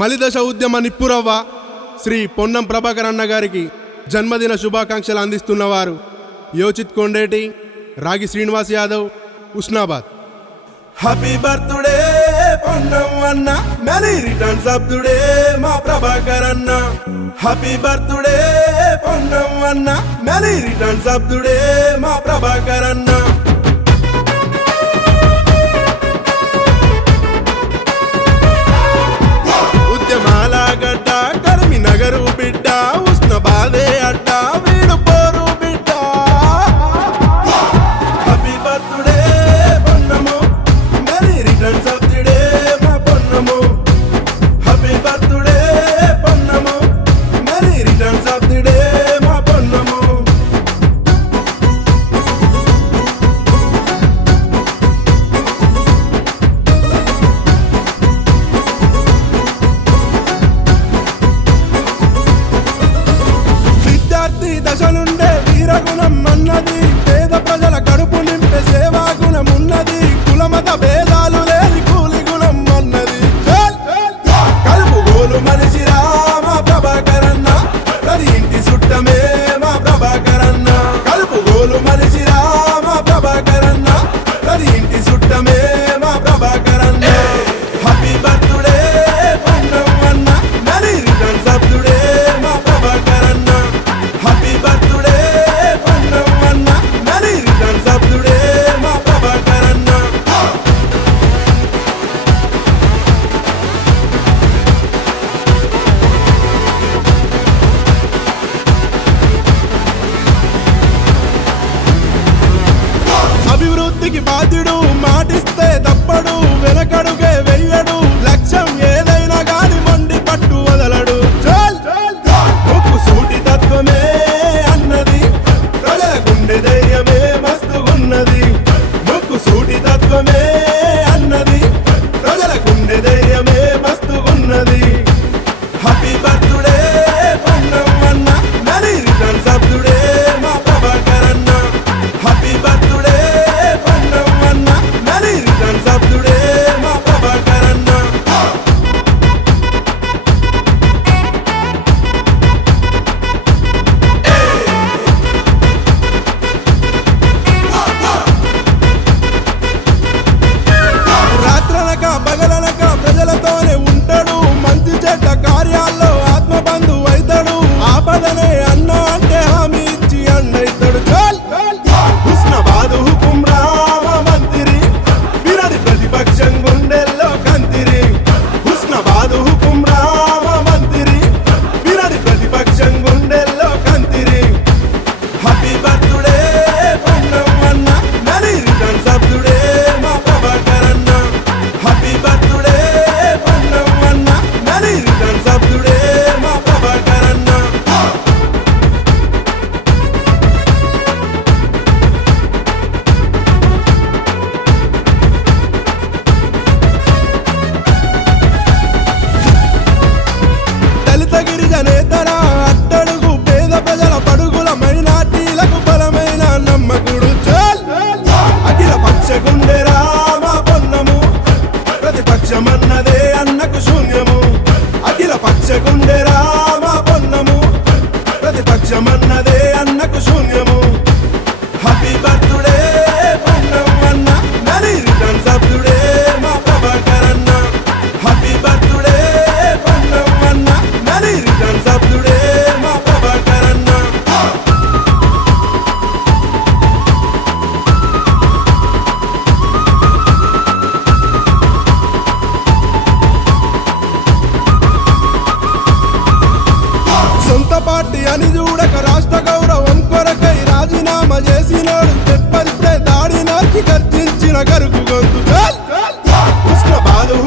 మలిదశ ఉద్యమ నిప్పురవ్వ శ్రీ పొన్నం ప్రభాకర్ అన్న గారికి జన్మదిన శుభాకాంక్షలు అందిస్తున్నవారు యోచిత్ కొండేటి, రాగి శ్రీనివాస్ యాదవ్, ఉస్నాబాద్. హ్యాపీ బర్త్డే పొన్నం అన్న, many returns of the day మా ప్రభాకర్ అన్న. హ్యాపీ బర్త్డే పొన్నం అన్న, many returns of the day మా ప్రభాకర్ అన్న. ఉద్యమాల గడ్డ కరీంనగర్ బిడ్డ, ఉస్నాబాదే అడ్డ వీడు పోరు బిడ్డ. Happy birthday Ponnam, many returns of the day మా Ponnam. Happy birthday Ponnam, many returns of the day మా పొన్నము. విద్యార్థి దశ నుండే వీరగుణం అన్నది, పేద ప్రజల కడుపు నింపే సేవా గుణం ఉన్నది. కులమత భేదాలు లేని కూలి గుణం అన్నది. కలుపు గోలు మనిషిరా మా ప్రభాకర్ అన్న, ప్రతి ఇంటి చుట్టమే మా ప్రభాకర్ అన్న. కలుపు గోలు మనిషిరా మా ప్రభాకర్ అన్న, ప్రతి ఇంటి చుట్టమే మా ప్రభాకర్ అన్న. హ్యాపీ బర్త్డే పొన్నం అన్న, many returns of the day మా ప్రభాకర్ అన్న. హ్యాపీ బర్త్డే పొన్నం అన్న, many returns of the day మా ప్రభాకర్ అన్న. అభివృద్ధికి బాధ్యుడు, మాటిస్తే తప్పడు, వెనకడుగే వెయ్యడు, లక్ష్యం ఏదైనా గాని మొండి పట్టు వదలడు. ఉప్పు సూటి తత్వమే అన్నది, ప్రజల గుండె ధైర్యమే మస్తుగున్నది. ముక్కు సూటి తత్వమే అన్నది, ప్రజల గుండె ధైర్యమే మస్తుగున్నది. హ్యాపీ బర్త్డే పొన్నం అన్న, many returns of the day మా ప్రభాకర్ అన్న. హ్యాపీ బర్త్డే పొన్నం అన్న, many returns of the day మా ప్రభాకర్ అన్న. రాత్రనక పగలనక ప్రజలతోనే ఉంటాడు, మంచి చెడ్డ కార్యాల్లో ఆత్మబంధు అవుతాడు. ఆపదనే అన్న అంటే హామీ ఇచ్చి అన్నైతాడు. ఉస్నాబాదు హుకుమ్రా మా మంత్రి, వినది ప్రతిపక్షం గుండెల్లో కంతిరి. ఉస్నాబాదు హుకుమ్రా మా మంత్రి, వినది ప్రతిపక్షం గుండెల్లో కంతిరి. హ్యాపీ బర్త్డే పొన్నం అన్న, many returns of the day మా ప్రభాకర్ అన్న. హ్యాపీ బర్త్డే పొన్నం అన్న, many returns of the day మా ప్రభాకర్ అన్న. దళిత గిరిజనేతర అట్టడుగు పేద ప్రజల పడుగుల మైనార్టీలకు బలమైన నమ్మకుడు. అఖిల పక్ష గుండెరా మా పొన్నము, ప్రతిపక్షమన్నదే అన్నకు శూన్యము. అఖిల పక్ష గుండెరా మా పొన్నము, ప్రతిపక్షమన్నదే అన్నకు శూన్యము. హ్యాపీ బర్త్డే పొన్నం అన్న, many returns of the day మా ప్రభాకర్ అన్న. హ్యాపీ బర్త్డే పొన్నం అన్న, many returns of the day మా ప్రభాకర్ అన్న. సొంత పార్టీ అని చూడక రాష్ట్ర గౌరవం కొరకై రాజీనామా చేసినాడు. తెప్పరిస్తే దాడి నాకి గర్జించిన గరుకు గొంతు. ఉస్నాబాదు